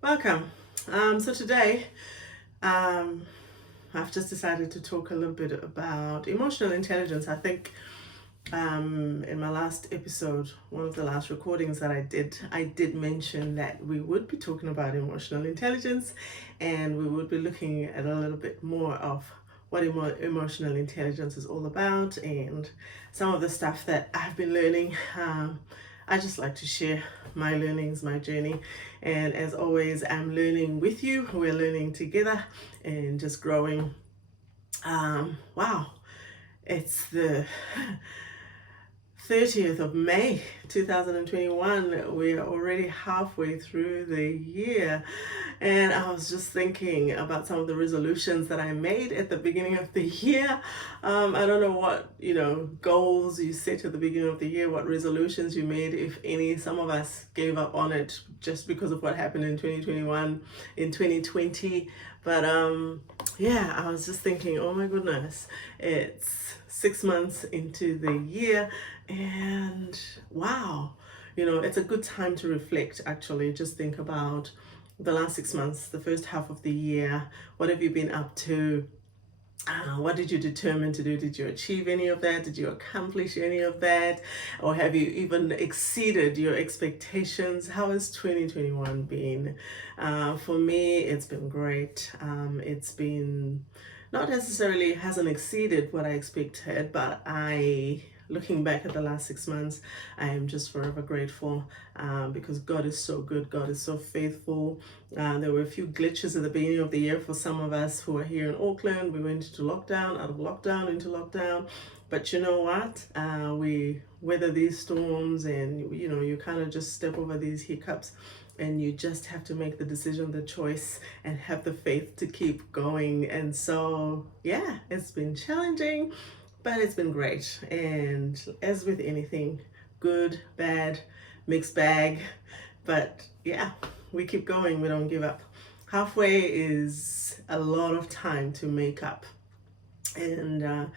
Welcome. So today, um, I've just decided to talk a little bit about emotional intelligence. I think in my last episode, one of the last recordings that I did mention that we would be talking about emotional intelligence, and we would be looking at a little bit more of what emotional intelligence is all about and some of the stuff that I've been learning. I just like to share my learnings, my journey. And as always, I'm learning with you. We're learning together and just growing. Wow, it's the 30th of May 2021. We're already halfway through the year. And I was just thinking about some of the resolutions that I made at the beginning of the year. I don't know what, goals you set at the beginning of the year, what resolutions you made, if any. Some of us gave up on it just because of what happened in 2021, in 2020. But yeah, I was just thinking, oh my goodness, it's 6 months into the year, and wow, it's a good time to reflect actually. Just think about the last 6 months, the first half of the year. What have you been up to? What did you determine to do? Did you achieve any of that? Did you accomplish any of that? Or have you even exceeded your expectations? How has 2021 been? For me, it's been great. It's been not necessarily hasn't exceeded what I expected, but looking back at the last 6 months, I am just forever grateful because God is so good. God is so faithful. There were a few glitches at the beginning of the year for some of us who are here in Auckland. We went into lockdown, out of lockdown, into lockdown. But you know what? We weather these storms, and you kind of just step over these hiccups, and you just have to make the decision, the choice, and have the faith to keep going. And so, yeah, it's been challenging, but it's been great. And as with anything, good, bad, mixed bag. But yeah, we keep going, we don't give up. Halfway is a lot of time to make up. And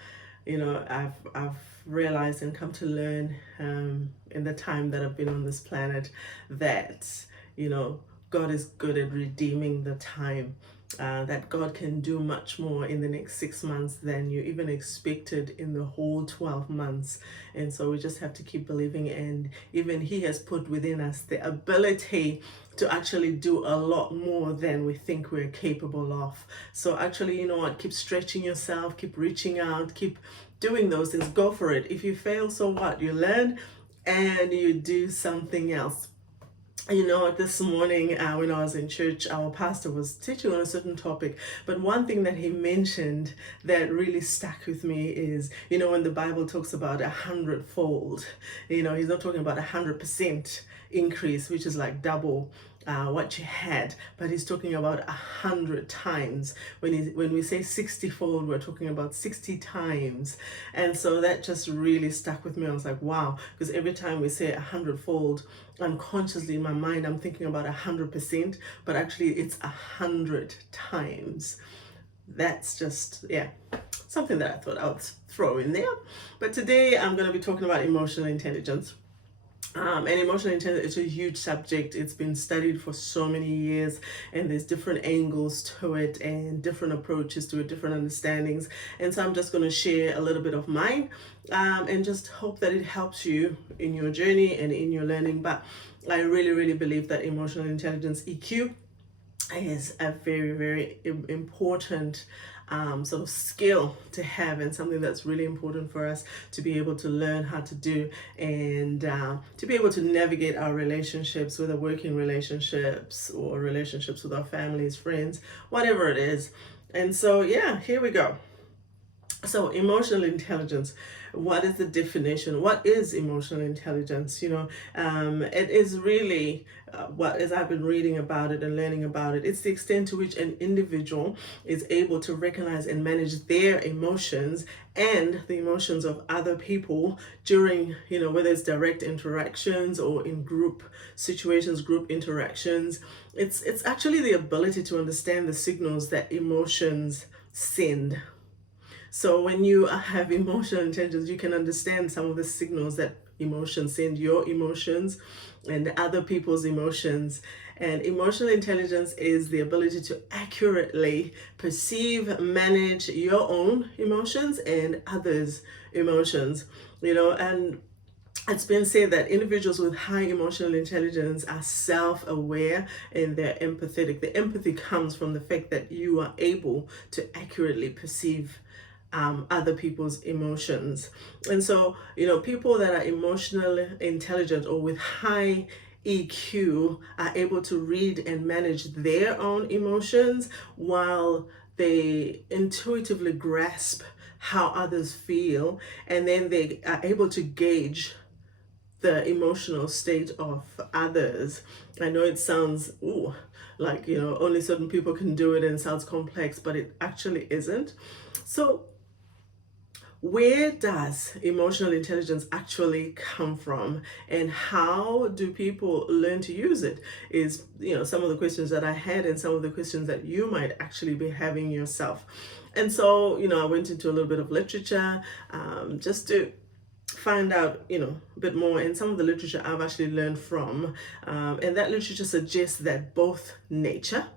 I've realized and come to learn in the time that I've been on this planet that God is good at redeeming the time. That God can do much more in the next 6 months than you even expected in the whole 12 months. And so we just have to keep believing. And even He has put within us the ability to actually do a lot more than we think we're capable of. So actually, you know what? Keep stretching yourself, keep reaching out, keep doing those things. Go for it. If you fail, so what? You learn and you do something else. This morning when I was in church, our pastor was teaching on a certain topic, but one thing that he mentioned that really stuck with me is, when the Bible talks about 100-fold, he's not talking about 100% increase, which is like double what you had, but he's talking about 100 times. When we say 60-fold, we're talking about 60 times. And so that just really stuck with me. I was like, wow, because every time we say 100-fold, unconsciously in my mind, I'm thinking about 100%, but actually it's 100 times. That's just, yeah, something that I thought I would throw in there. But today I'm going to be talking about emotional intelligence. And emotional intelligence is a huge subject. It's been studied for so many years, and there's different angles to it and different approaches to it, different understandings. And so I'm just going to share a little bit of mine and just hope that it helps you in your journey and in your learning. But I really, really believe that emotional intelligence, EQ, is a very, very important sort of skill to have, and something that's really important for us to be able to learn how to do, and to be able to navigate our relationships, whether working relationships or relationships with our families, friends, whatever it is. And so, yeah, here we go. So emotional intelligence, what is the definition? What is emotional intelligence? It is really as I've been reading about it and learning about it, it's the extent to which an individual is able to recognize and manage their emotions and the emotions of other people during, whether it's direct interactions or in group situations, group interactions. It's actually the ability to understand the signals that emotions send. So when you have emotional intelligence, you can understand some of the signals that emotions send, your emotions and other people's emotions. And emotional intelligence is the ability to accurately perceive, manage your own emotions and others' emotions. And it's been said that individuals with high emotional intelligence are self-aware and they're empathetic. The empathy comes from the fact that you are able to accurately perceive other people's emotions. And so, people that are emotionally intelligent or with high EQ are able to read and manage their own emotions while they intuitively grasp how others feel, and then they are able to gauge the emotional state of others. I know it sounds like only certain people can do it and it sounds complex, but it actually isn't. So where does emotional intelligence actually come from, and how do people learn to use it? Is some of the questions that I had and some of the questions that you might actually be having yourself. And so I went into a little bit of literature just to find out a bit more, and some of the literature I've actually learned from, and that literature suggests that both nature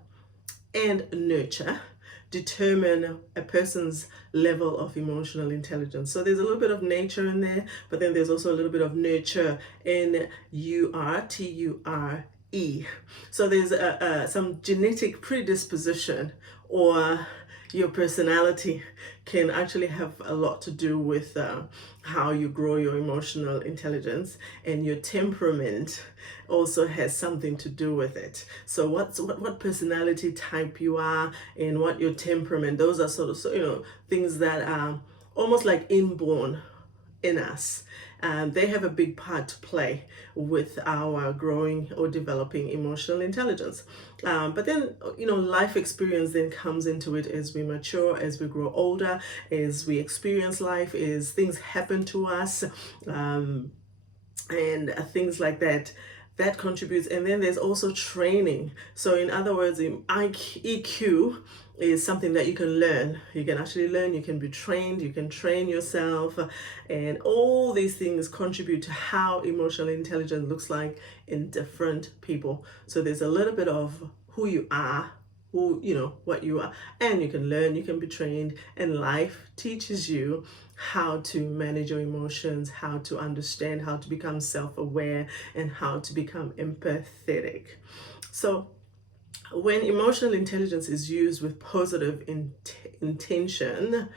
and nurture determine a person's level of emotional intelligence. So there's a little bit of nature in there, but then there's also a little bit of nurture, N-U-R-T-U-R-E. So there's some genetic predisposition, or your personality can actually have a lot to do with how you grow your emotional intelligence, and your temperament also has something to do with it. So what personality type you are and what your temperament, those are sort of things that are almost like inborn in us. They have a big part to play with our growing or developing emotional intelligence. But then, life experience then comes into it as we mature, as we grow older, as we experience life, as things happen to us, and things like that. That contributes. And then there's also training. So in other words, EQ is something that you can learn. You can actually learn, you can be trained, you can train yourself, and all these things contribute to how emotional intelligence looks like in different people. So there's a little bit of who you are, what you are, and you can learn, you can be trained, and life teaches you how to manage your emotions, how to understand, how to become self-aware, and how to become empathetic. So when emotional intelligence is used with positive intention,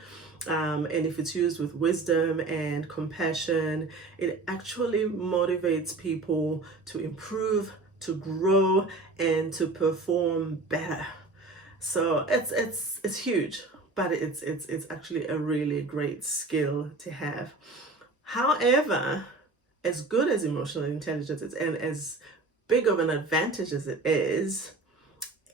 and if it's used with wisdom and compassion, it actually motivates people to improve, to grow, and to perform better. So it's huge, but it's actually a really great skill to have. However, as good as emotional intelligence is, and as big of an advantage as it is,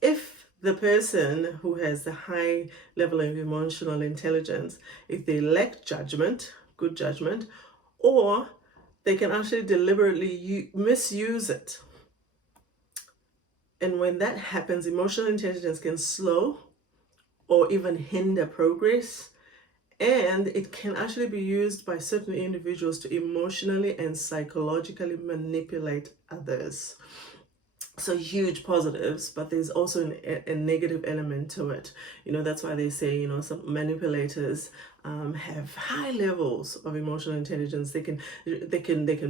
if the person who has the high level of emotional intelligence, if they lack judgment, good judgment, or they can actually deliberately misuse it. And when that happens, emotional intelligence can slow or even hinder progress, and it can actually be used by certain individuals to emotionally and psychologically manipulate others. So huge positives, but there's also a negative element to it. That's why they say, some manipulators have high levels of emotional intelligence. They can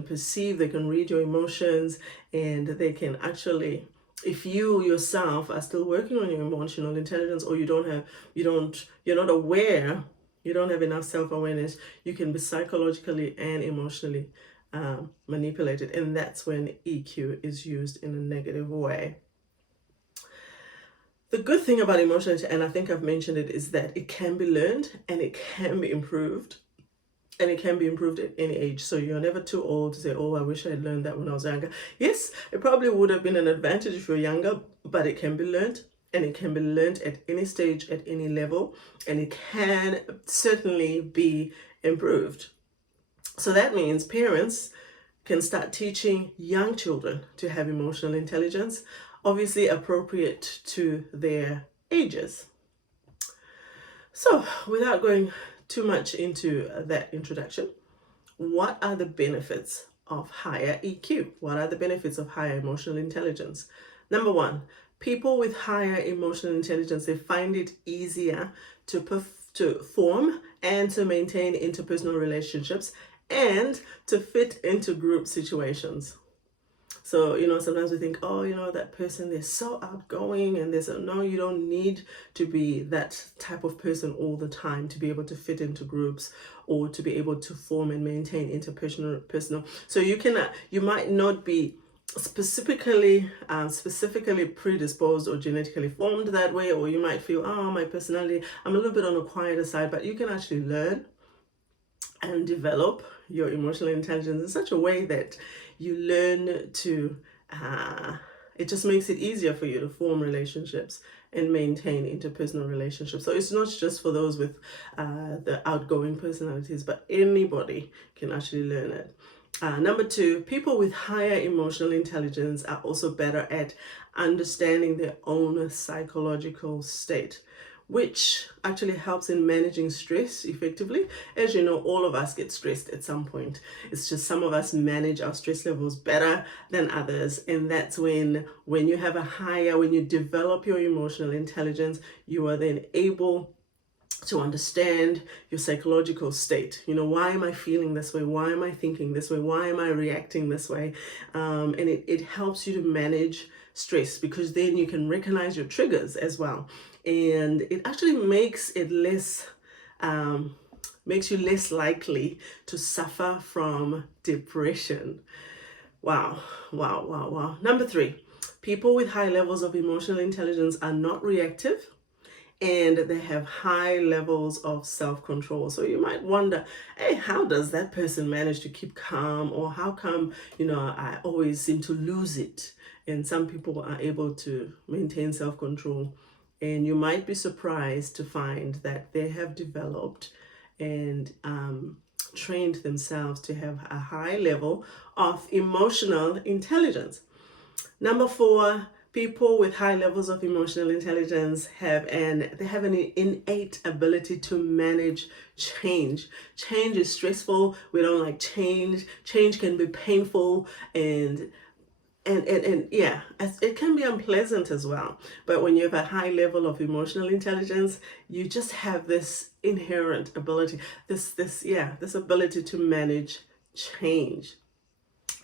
perceive, they can read your emotions, and they can actually, if you yourself are still working on your emotional intelligence, or you're not aware, you don't have enough self-awareness, you can be psychologically and emotionally manipulated, and that's when EQ is used in a negative way. The good thing about emotional, and I think I've mentioned it, is that it can be learned and it can be improved. And it can be improved at any age. So you're never too old to say, oh, I wish I had learned that when I was younger. Yes, it probably would have been an advantage if you're younger, but it can be learned. And it can be learned at any stage, at any level. And it can certainly be improved. So that means parents can start teaching young children to have emotional intelligence, obviously appropriate to their ages. So without going too much into that introduction, what are the benefits of higher EQ? What are the benefits of higher emotional intelligence? Number one, people with higher emotional intelligence, they find it easier to form and to maintain interpersonal relationships and to fit into group situations. So, sometimes we think, oh, that person, they're so outgoing, and there's no, you don't need to be that type of person all the time to be able to fit into groups or to be able to form and maintain interpersonal. So you might not be specifically predisposed or genetically formed that way, or you might feel, oh, my personality, I'm a little bit on the quieter side, but you can actually learn and develop your emotional intelligence in such a way that you learn to, it just makes it easier for you to form relationships and maintain interpersonal relationships. So it's not just for those with the outgoing personalities, but anybody can actually learn it. Number two, people with higher emotional intelligence are also better at understanding their own psychological state, which actually helps in managing stress effectively. As you know, all of us get stressed at some point. It's just some of us manage our stress levels better than others. And that's when you develop your emotional intelligence, you are then able to understand your psychological state. Why am I feeling this way? Why am I thinking this way? Why am I reacting this way? And it helps you to manage stress, because then you can recognize your triggers as well. And it actually makes you less likely to suffer from depression. Wow. Number three, people with high levels of emotional intelligence are not reactive, and they have high levels of self-control. So you might wonder, hey, how does that person manage to keep calm? Or how come, I always seem to lose it? And some people are able to maintain self-control. And you might be surprised to find that they have developed and trained themselves to have a high level of emotional intelligence. Number four, people with high levels of emotional intelligence have an innate ability to manage change. Change is stressful. We don't like change. Change can be painful, and yeah, it can be unpleasant as well. But when you have a high level of emotional intelligence, you just have this inherent ability, this ability to manage change.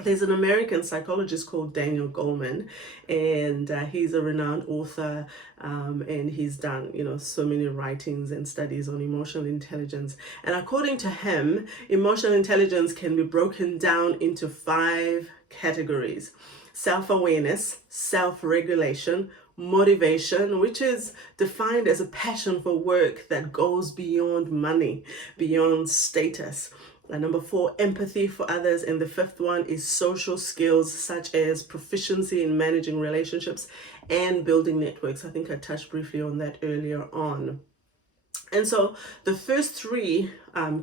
There's an American psychologist called Daniel Goleman, and he's a renowned author, and he's done, so many writings and studies on emotional intelligence. And according to him, emotional intelligence can be broken down into 5 categories: self-awareness, self-regulation, motivation, which is defined as a passion for work that goes beyond money, beyond status. Number 4, empathy for others. And the 5th one is social skills, such as proficiency in managing relationships and building networks. I think I touched briefly on that earlier on. And so the first 3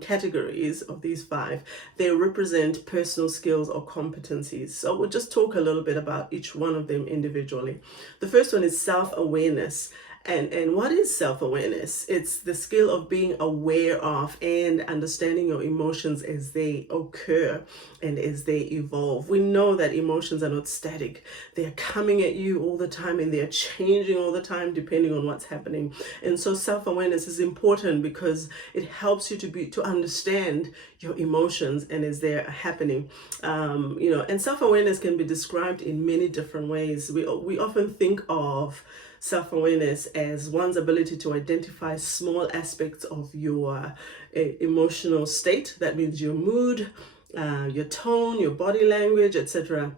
categories of these 5, they represent personal skills or competencies. So we'll just talk a little bit about each one of them individually. The first one is self-awareness. And what is self-awareness? It's the skill of being aware of and understanding your emotions as they occur and as they evolve. We know that emotions are not static. They're coming at you all the time, and they're changing all the time depending on what's happening. And so self-awareness is important because it helps you to understand your emotions and as they're happening. And self-awareness can be described in many different ways. We often think of self-awareness as one's ability to identify small aspects of your emotional state. That means your mood, your tone, your body language, etc.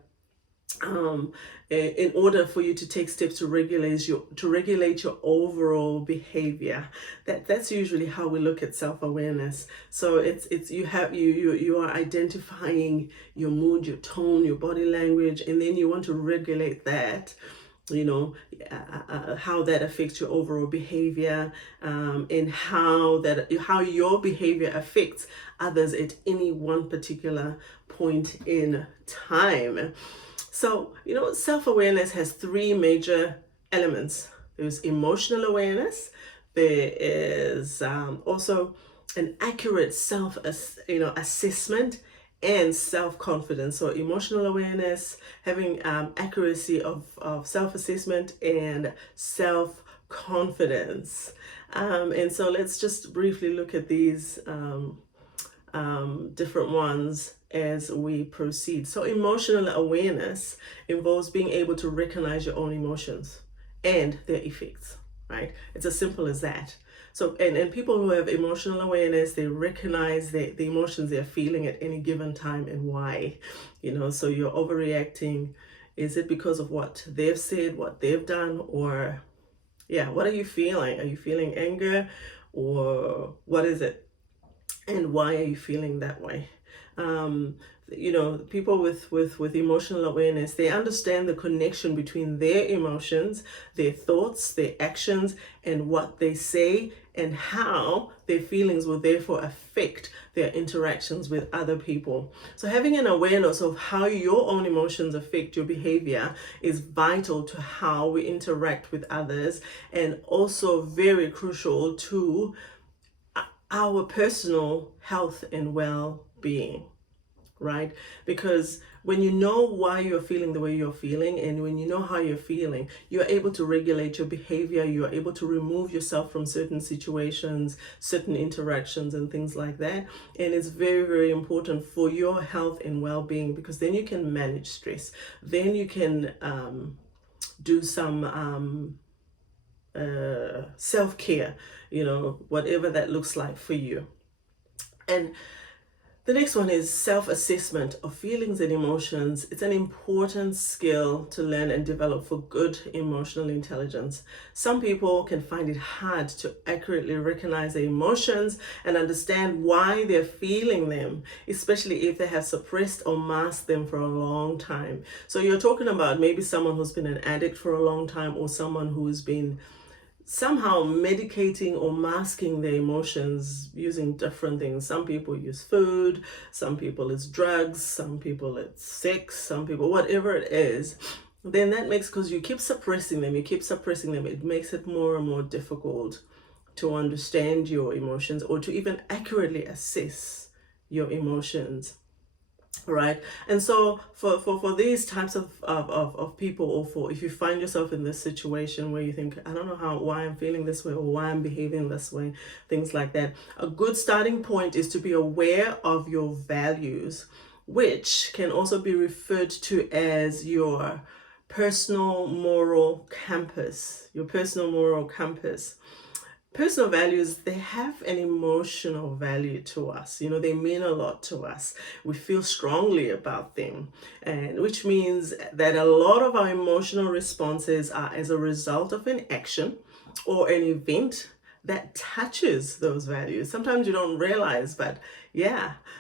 In order for you to take steps to regulate your overall behavior. That's usually how we look at self-awareness. So you are identifying your mood, your tone, your body language, and then you want to regulate that. How that affects your overall behavior, and how your behavior affects others at any one particular point in time. So, self-awareness has 3 major elements. There's emotional awareness. There is also an accurate assessment and self-confidence. So emotional awareness, having accuracy of self-assessment and self-confidence. And so let's just briefly look at these different ones as we proceed. So emotional awareness involves being able to recognize your own emotions and their effects, right? It's as simple as that. So, and people who have emotional awareness, they recognize the emotions they're feeling at any given time and why. So you're overreacting. Is it because of what they've said, what they've done, or what are you feeling? Are you feeling anger, or what is it? And why are you feeling that way? People with emotional awareness, they understand the connection between their emotions, their thoughts, their actions, and what they say, and how their feelings will therefore affect their interactions with other people. So having an awareness of how your own emotions affect your behavior is vital to how we interact with others, and also very crucial to our personal health and well-being, right? Because when you know why you're feeling the way you're feeling, and when you know how you're feeling, you're able to regulate your behavior, you're able to remove yourself from certain situations, certain interactions, and things like that. And it's very, very important for your health and well-being, because then you can manage stress. Then you can do some self-care, whatever that looks like for you. And the next one is self-assessment of feelings and emotions. It's an important skill to learn and develop for good emotional intelligence. Some people can find it hard to accurately recognize their emotions and understand why they're feeling them, especially if they have suppressed or masked them for a long time. So you're talking about maybe someone who's been an addict for a long time, or someone who's been somehow medicating or masking their emotions using different things. Some people use food, some people it's drugs, some people it's sex, some people whatever it is. Then that makes, because you keep suppressing them, it makes it more and more difficult to understand your emotions, or to even accurately assess your emotions. Right. And so for these types of people, or for if you find yourself in this situation where you think, I don't know why I'm feeling this way, or why I'm behaving this way, things like that, a good starting point is to be aware of your values, which can also be referred to as your personal moral compass. Personal values, they have an emotional value to us. They mean a lot to us. We feel strongly about them, and which means that a lot of our emotional responses are as a result of an action or an event that touches those values. Sometimes you don't realize, but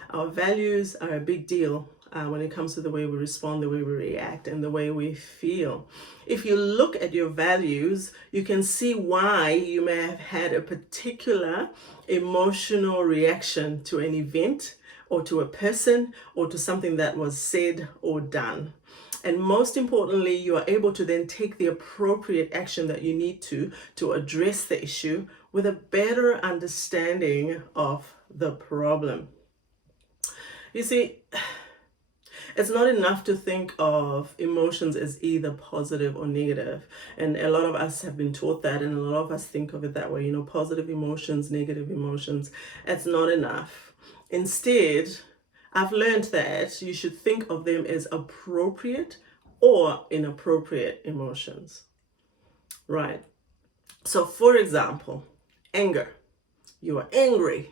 our values are a big deal when it comes to the way we respond, the way we react, and the way we feel. If you look at your values, you can see why you may have had a particular emotional reaction to an event, or to a person, or to something that was said or done. And most importantly, you are able to then take the appropriate action that you need to address the issue with a better understanding of the problem. You see, it's not enough to think of emotions as either positive or negative. And a lot of us have been taught that, and a lot of us think of it that way, positive emotions, negative emotions. It's not enough. Instead, I've learned that you should think of them as appropriate or inappropriate emotions, right? So for example, anger. You are angry.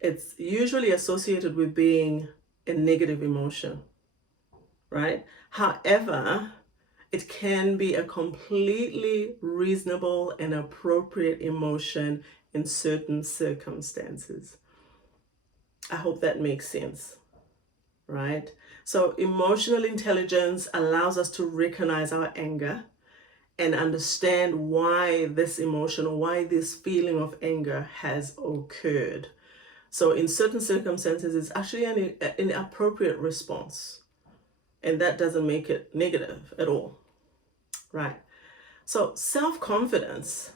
It's usually associated with being a negative emotion, right? However, it can be a completely reasonable and appropriate emotion in certain circumstances. I hope that makes sense, right? So emotional intelligence allows us to recognize our anger and understand why this emotion, or why this feeling of anger has occurred. So in certain circumstances, it's actually an appropriate response, and that doesn't make it negative at all, right? So self-confidence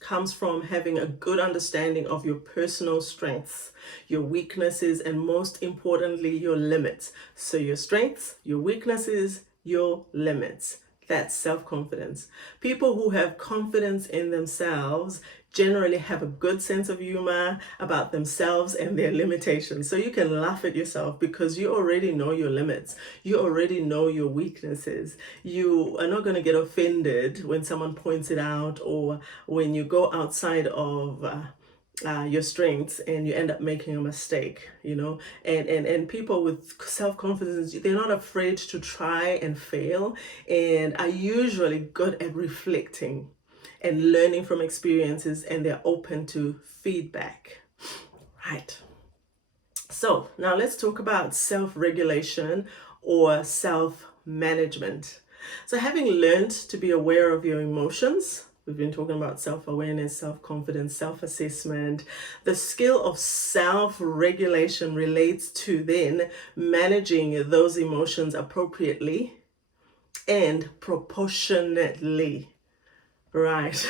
comes from having a good understanding of your personal strengths, your weaknesses, and most importantly, your limits. So your strengths, your weaknesses, your limits. That's self-confidence. People who have confidence in themselves generally have a good sense of humor about themselves and their limitations. So you can laugh at yourself because you already know your limits. You already know your weaknesses. You are not going to get offended when someone points it out, or when you go outside of your strengths and you end up making a mistake, and people with self-confidence, they're not afraid to try and fail, and are usually good at reflecting and learning from experiences, and they're open to feedback. Right. So now let's talk about self-regulation or self-management. So having learned to be aware of your emotions, we've been talking about self-awareness, self-confidence, self-assessment. The skill of self-regulation relates to then managing those emotions appropriately and proportionately. Right.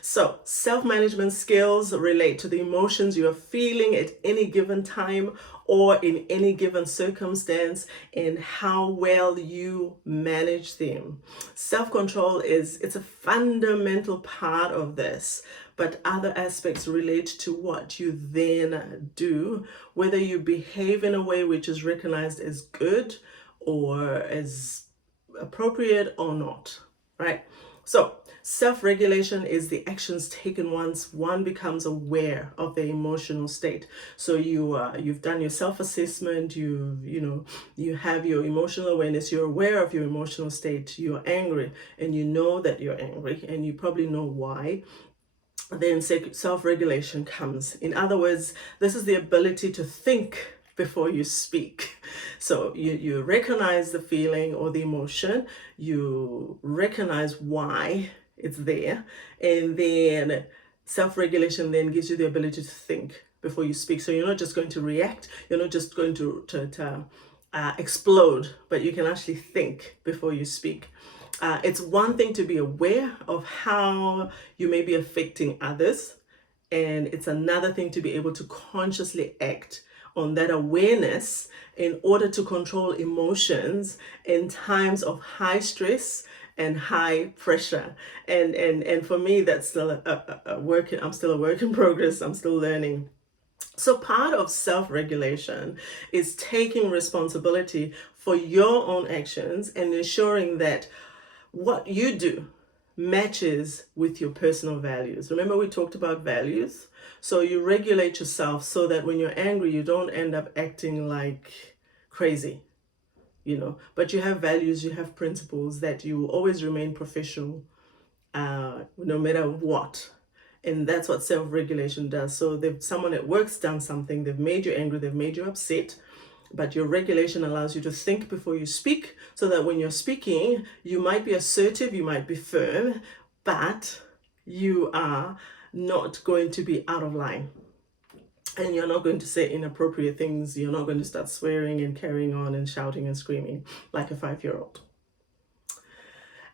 So self-management skills relate to the emotions you are feeling at any given time or in any given circumstance, and how well you manage them. Self-control it's a fundamental part of this, but other aspects relate to what you then do, whether you behave in a way which is recognized as good or as appropriate or not, right? So self-regulation is the actions taken once one becomes aware of the emotional state. So you've done your self-assessment, you have your emotional awareness, you're aware of your emotional state, you're angry and you know that you're angry and you probably know why. Then self-regulation comes. In other words, this is the ability to think before you speak. So you recognize the feeling or the emotion, you recognize why it's there, and then self-regulation then gives you the ability to think before you speak. So you're not just going to react, you're not just going to explode, but you can actually think before you speak. It's one thing to be aware of how you may be affecting others, and it's another thing to be able to consciously act on that awareness in order to control emotions in times of high stress and high pressure. And for me, that's still I'm still a work in progress. I'm still learning. So part of self-regulation is taking responsibility for your own actions and ensuring that what you do matches with your personal values. Remember, we talked about values? So you regulate yourself so that when you're angry, you don't end up acting like crazy, but you have values, you have principles, that you always remain professional, no matter what. And that's what self-regulation does. So if someone at work's done something, they've made you angry, they've made you upset, but your regulation allows you to think before you speak, so that when you're speaking, you might be assertive, you might be firm, but you are not going to be out of line. And you're not going to say inappropriate things. You're not going to start swearing and carrying on and shouting and screaming like a 5-year-old.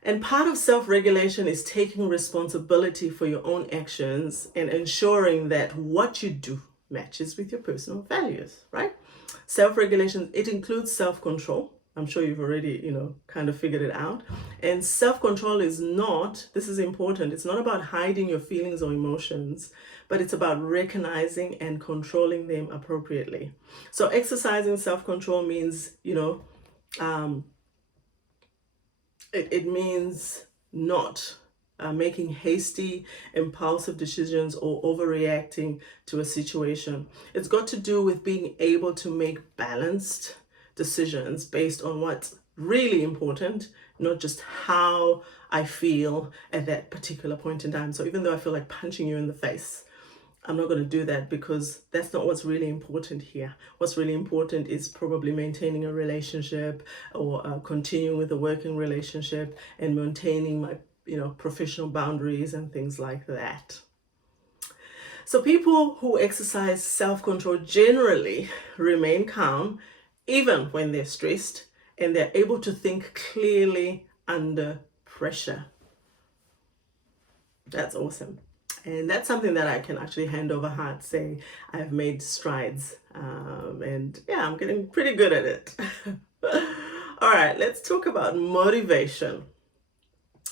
And part of self-regulation is taking responsibility for your own actions and ensuring that what you do matches with your personal values, right? Self-regulation, it includes self-control. I'm sure you've already, kind of figured it out. And self-control is not, this is important, it's not about hiding your feelings or emotions, but it's about recognizing and controlling them appropriately. So exercising self-control means, it means not making hasty, impulsive decisions or overreacting to a situation. It's got to do with being able to make balanced decisions based on what's really important, not just how I feel at that particular point in time. So even though I feel like punching you in the face, I'm not going to do that, because that's not what's really important here. What's really important is probably maintaining a relationship, or continuing with a working relationship, and maintaining my professional boundaries and things like that. So people who exercise self-control generally remain calm even when they're stressed, and they're able to think clearly under pressure. That's awesome. And that's something that I can actually hand over heart, say I've made strides. And yeah, I'm getting pretty good at it. All right, let's talk about motivation.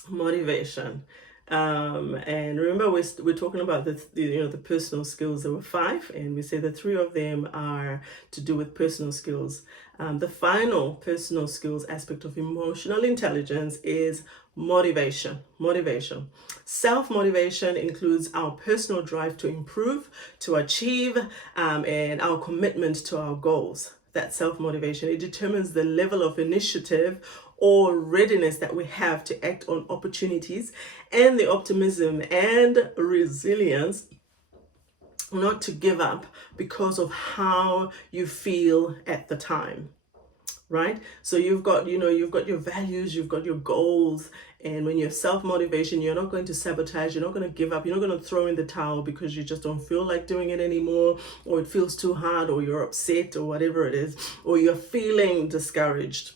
Motivation. And remember, we're talking about the personal skills. There were 5, and we say the 3 of them are to do with personal skills. The final personal skills aspect of emotional intelligence is motivation. Motivation. Self-motivation includes our personal drive to improve, to achieve, and our commitment to our goals. That self-motivation, it determines the level of initiative or readiness that we have to act on opportunities, and the optimism and resilience not to give up because of how you feel at the time. Right? So you've got your values, you've got your goals, and when you're self-motivation, you're not going to sabotage, you're not going to give up, you're not going to throw in the towel because you just don't feel like doing it anymore, or it feels too hard, or you're upset, or whatever it is, or you're feeling discouraged.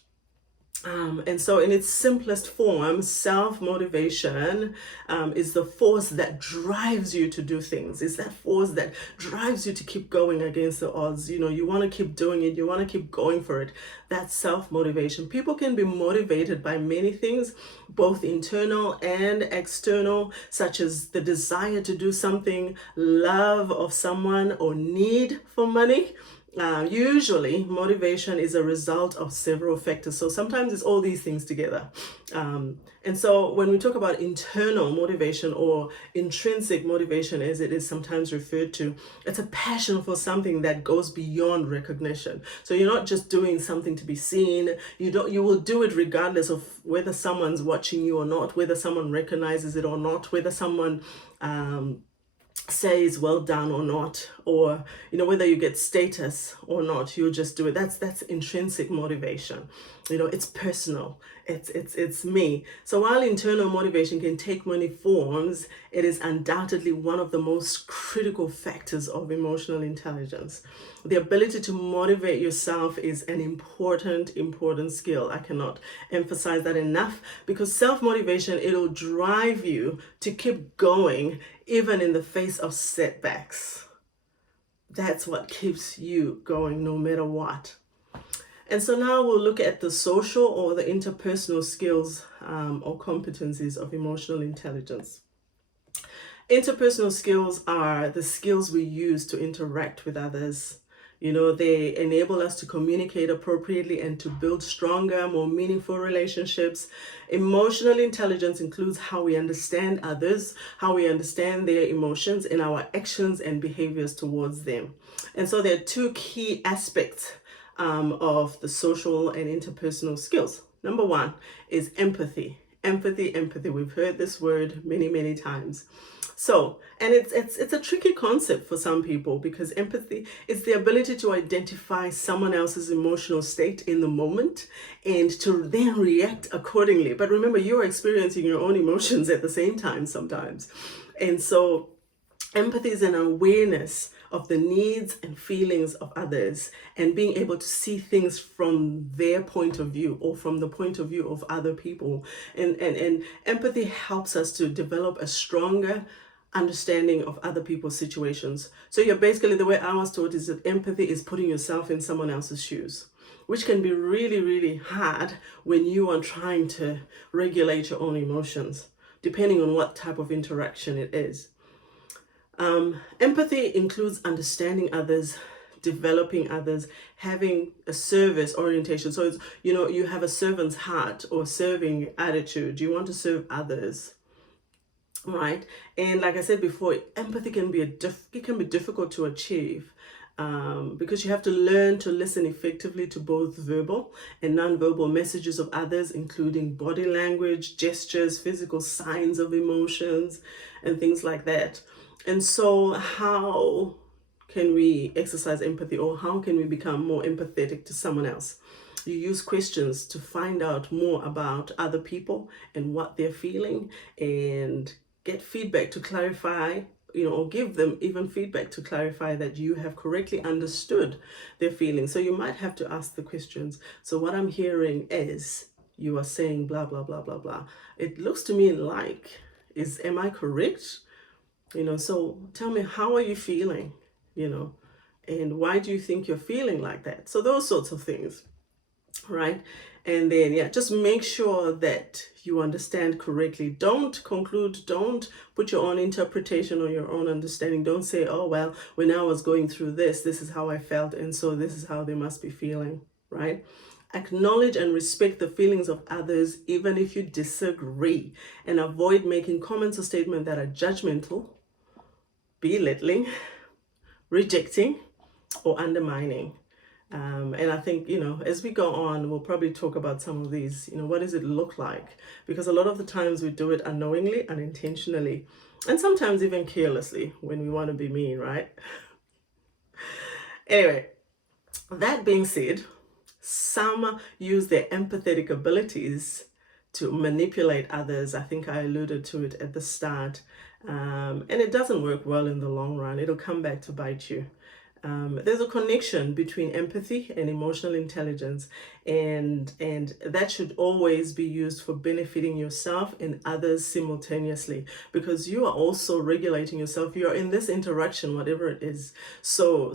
And so in its simplest form, self-motivation is the force that drives you to do things. It's that force that drives you to keep going against the odds. You want to keep doing it. You want to keep going for it. That's self-motivation. People can be motivated by many things, both internal and external, such as the desire to do something, love of someone, or need for money. Usually motivation is a result of several factors. So sometimes it's all these things together. And so when we talk about internal motivation, or intrinsic motivation as it is sometimes referred to, it's a passion for something that goes beyond recognition. So you're not just doing something to be seen. You will do it regardless of whether someone's watching you or not, whether someone recognizes it or not, whether someone says well done or not, or whether you get status or not. You just do it. That's intrinsic motivation. It's personal. It's me. So while internal motivation can take many forms, it is undoubtedly one of the most critical factors of emotional intelligence. The ability to motivate yourself is an important skill. I cannot emphasize that enough, because self-motivation, it'll drive you to keep going even in the face of setbacks. That's what keeps you going no matter what. And so now we'll look at the social or the interpersonal skills or competencies of emotional intelligence. Interpersonal skills are the skills we use to interact with others. They enable us to communicate appropriately and to build stronger, more meaningful relationships. Emotional intelligence includes how we understand others, how we understand their emotions, and our actions and behaviors towards them. And so there are 2 key aspects of the social and interpersonal skills. Number 1 is empathy. Empathy. We've heard this word many times. So, and it's a tricky concept for some people, because empathy is the ability to identify someone else's emotional state in the moment and to then react accordingly. But remember, you're experiencing your own emotions at the same time sometimes. And so empathy is an awareness of the needs and feelings of others, and being able to see things from their point of view, or from the point of view of other people. And empathy helps us to develop a stronger understanding of other people's situations. So you're basically, the way I was taught is that empathy is putting yourself in someone else's shoes, which can be really hard when you are trying to regulate your own emotions, depending on what type of interaction it is. Empathy includes understanding others, developing others, having a service orientation. So it's, you have a servant's heart or serving attitude. You want to serve others, right? And like I said before, empathy can be difficult to achieve. Because you have to learn to listen effectively to both verbal and non-verbal messages of others, including body language, gestures, physical signs of emotions, and things like that. And so how can we exercise empathy, or how can we become more empathetic to someone else? You use questions to find out more about other people and what they're feeling, and get feedback to clarify, or give them even feedback to clarify that you have correctly understood their feelings. So you might have to ask the questions. So what I'm hearing is, you are saying blah, blah, blah, blah, blah. It looks to me like, am I correct? So tell me, how are you feeling? You know, and why do you think you're feeling like that? So those sorts of things, right? And then, yeah, just make sure that you understand correctly. Don't conclude, don't put your own interpretation or your own understanding. Don't say, oh, well, when I was going through this, this is how I felt, and so this is how they must be feeling, right? Acknowledge and respect the feelings of others, even if you disagree, and avoid making comments or statements that are judgmental, belittling, rejecting, or undermining. And I think, as we go on, we'll probably talk about some of these. What does it look like? Because a lot of the times we do it unknowingly, unintentionally, and sometimes even carelessly when we want to be mean, right? Anyway, that being said, some use their empathetic abilities to manipulate others. I think I alluded to it at the start. And it doesn't work well in the long run. It'll come back to bite you. There's a connection between empathy and emotional intelligence, and that should always be used for benefiting yourself and others simultaneously, because you are also regulating yourself. You're in this interaction, whatever it is. So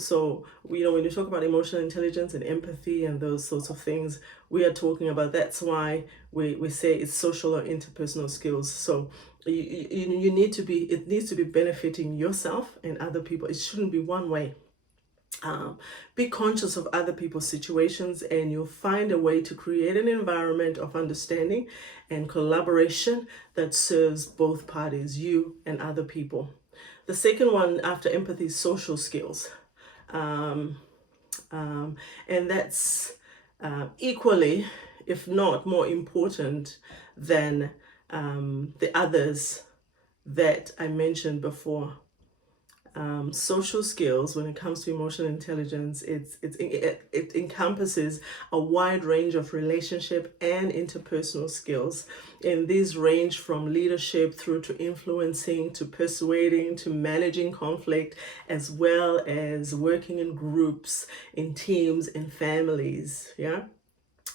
when you talk about emotional intelligence and empathy and those sorts of things, we are talking about, that's why we say it's social or interpersonal skills. So you need to be, it needs to be benefiting yourself and other people. It shouldn't be one way. Be conscious of other people's situations, and you'll find a way to create an environment of understanding and collaboration that serves both parties, you and other people. The second one after empathy is social skills. And that's equally, if not more important than the others that I mentioned before. Social skills, when it comes to emotional intelligence, it encompasses a wide range of relationship and interpersonal skills, and these range from leadership through to influencing, to persuading, to managing conflict, as well as working in groups, in teams, in families. Yeah.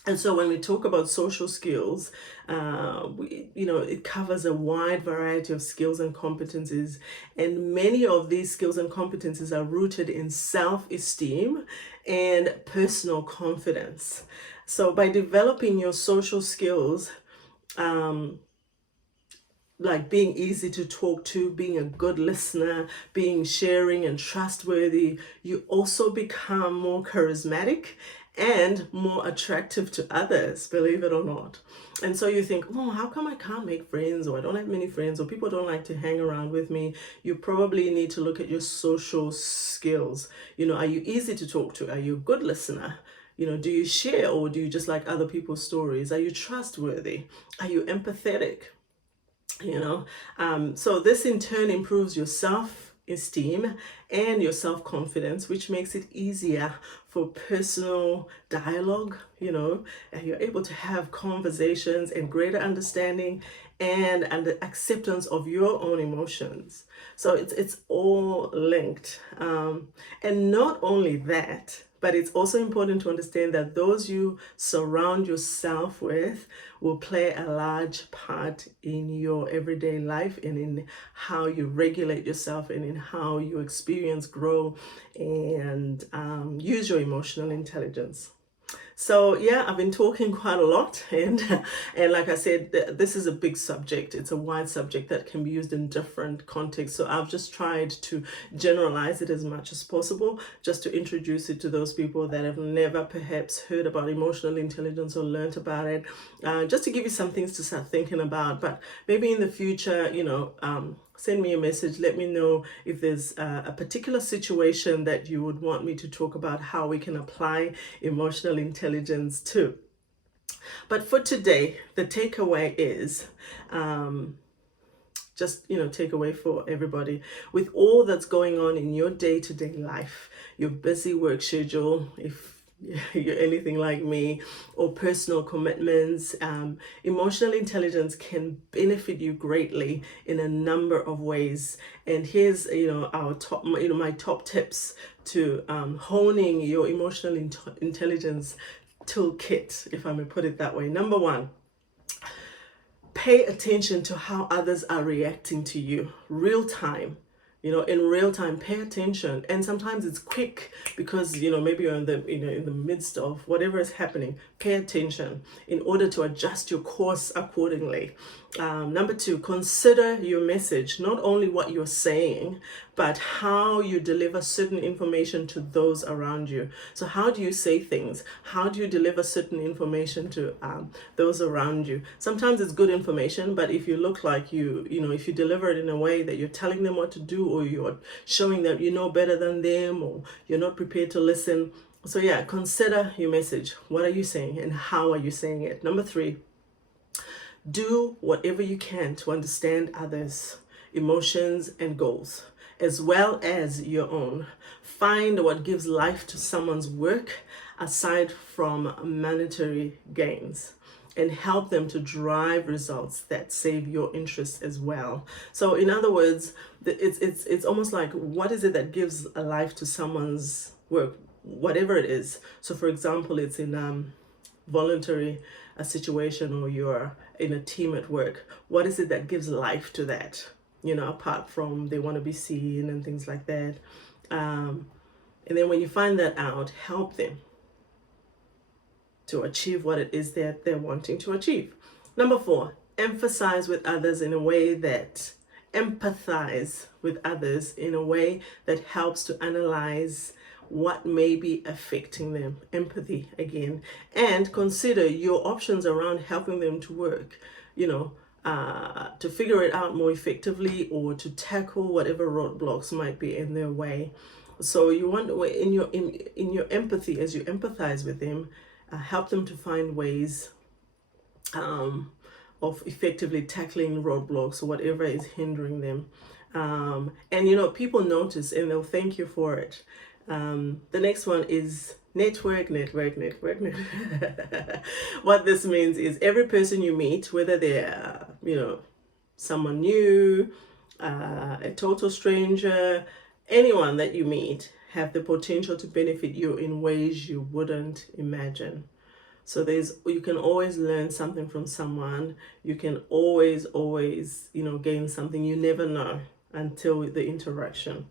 And so when we talk about social skills, it covers a wide variety of skills and competencies. And many of these skills and competencies are rooted in self-esteem and personal confidence. So by developing your social skills, like being easy to talk to, being a good listener, being sharing and trustworthy, you also become more charismatic and more attractive to others, believe it or not. And so you think, oh, how come I can't make friends, or I don't have many friends, or people don't like to hang around with me? You probably need to look at your social skills. Are you easy to talk to? Are you a good listener? Do you share, or do you just like other people's stories? Are you trustworthy? Are you empathetic? So this in turn improves your self-esteem and your self-confidence, which makes it easier for personal dialogue. And you're able to have conversations and greater understanding and acceptance of your own emotions. So it's all linked. And not only that, but it's also important to understand that those you surround yourself with will play a large part in your everyday life, and in how you regulate yourself, and in how you experience, grow, and use your emotional intelligence. So yeah, I've been talking quite a lot, and like I said, this is a big subject. It's a wide subject that can be used in different contexts. So I've just tried to generalize it as much as possible, just to introduce it to those people that have never perhaps heard about emotional intelligence or learned about it, just to give you some things to start thinking about. But maybe in the future, send me a message. Let me know if there's a particular situation that you would want me to talk about, how we can apply emotional intelligence to. But for today, the takeaway is takeaway for everybody. With all that's going on in your day-to-day life, your busy work schedule, if you're anything like me, or personal commitments, emotional intelligence can benefit you greatly in a number of ways. And here's our top my top tips to honing your emotional intelligence toolkit, if I may put it that way. Number one, pay attention to how others are reacting to you, real time. in real time. Pay attention. And sometimes it's quick because, maybe you're in the midst of whatever is happening. Pay attention in order to adjust your course accordingly. Number two, consider your message, not only what you're saying, but how you deliver certain information to those around you. So how do you say things? How do you deliver certain information to those around you? Sometimes it's good information, but if you look like if you deliver it in a way that you're telling them what to do, or you're showing them you know better than them, or you're not prepared to listen. So yeah, consider your message. What are you saying and how are you saying it? Number three, do whatever you can to understand others' emotions and goals, as well as your own. Find what gives life to someone's work aside from monetary gains, and help them to drive results that save your interests as well. So in other words, it's almost like, what is it that gives a life to someone's work, whatever it is. So for example, it's in voluntary a situation, or you're in a team at work. What is it that gives life to that, apart from they want to be seen and things like that. And then when you find that out, help them to achieve what it is that they're wanting to achieve. Number four, empathize with others in a way that helps to analyze what may be affecting them. Empathy again. And consider your options around helping them to work, to figure it out more effectively, or to tackle whatever roadblocks might be in their way. So you want, in your empathy, as you empathize with them, help them to find ways of effectively tackling roadblocks or whatever is hindering them. And people notice and they'll thank you for it. The next one is network. What this means is every person you meet, whether they're, someone new, a total stranger, anyone that you meet, have the potential to benefit you in ways you wouldn't imagine. So you can always learn something from someone. You can always, gain something. You never know until the interaction.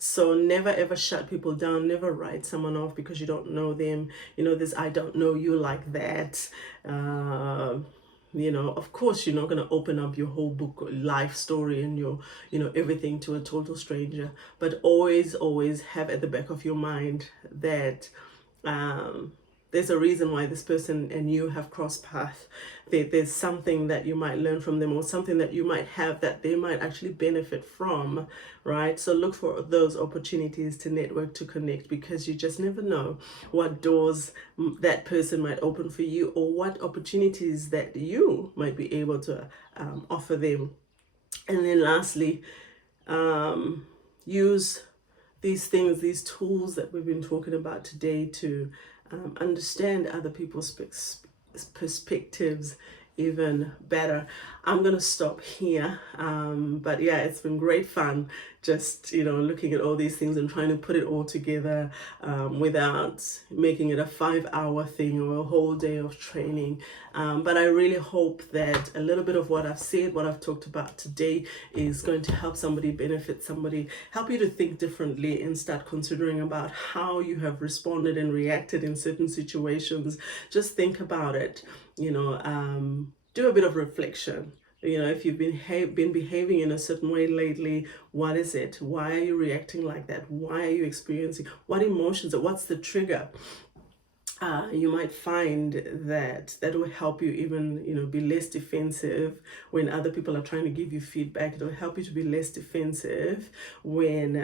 So never ever shut people down. Never write someone off because you don't know them. This I don't know you like that. Of course you're not going to open up your whole book, life story, and your, everything to a total stranger. But always have at the back of your mind that there's a reason why this person and you have crossed paths. There's something that you might learn from them, or something that you might have that they might actually benefit from, right? So look for those opportunities to network, to connect, because you just never know what doors that person might open for you, or what opportunities that you might be able to offer them. And then lastly, use these tools that we've been talking about today to understand other people's perspectives even better. I'm gonna stop here, but yeah, it's been great fun just looking at all these things and trying to put it all together without making it a 5-hour thing or a whole day of training. But I really hope that a little bit of what I've said, what I've talked about today, is going to help somebody, benefit somebody, help you to think differently and start considering about how you have responded and reacted in certain situations. Just think about it, do a bit of reflection. If you've been behaving in a certain way lately, what is it? Why are you reacting like that? Why are you experiencing? What emotions? What's the trigger? You might find that will help you even, be less defensive when other people are trying to give you feedback. It will help you to be less defensive when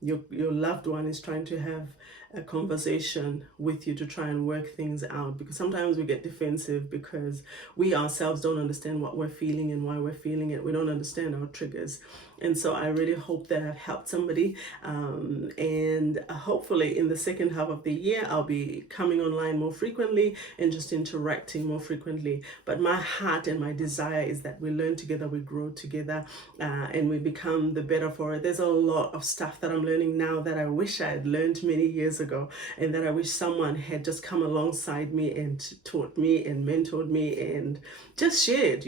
your loved one is trying to have a conversation with you to try and work things out, because sometimes we get defensive because we ourselves don't understand what we're feeling and why we're feeling it. We don't understand our triggers. And so I really hope that I've helped somebody, and hopefully in the second half of the year I'll be coming online more frequently and just interacting more frequently. But my heart and my desire is that we learn together, we grow together, and we become the better for it. There's a lot of stuff that I'm learning now that I wish I had learned many years years ago, and that I wish someone had just come alongside me and taught me and mentored me and just shared,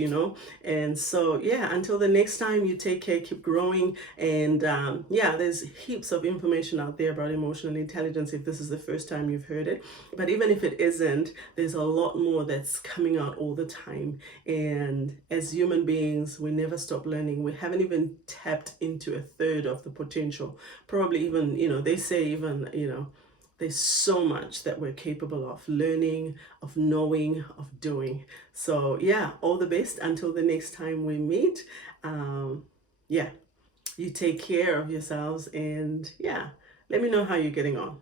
And so, yeah, until the next time, you take care, keep growing. And yeah, there's heaps of information out there about emotional intelligence if this is the first time you've heard it. But even if it isn't, there's a lot more that's coming out all the time. And as human beings, we never stop learning. We haven't even tapped into a third of the potential. Probably even, they say even, there's so much that we're capable of learning, of knowing, of doing. So yeah, all the best until the next time we meet. Yeah, you take care of yourselves, and yeah, let me know how you're getting on.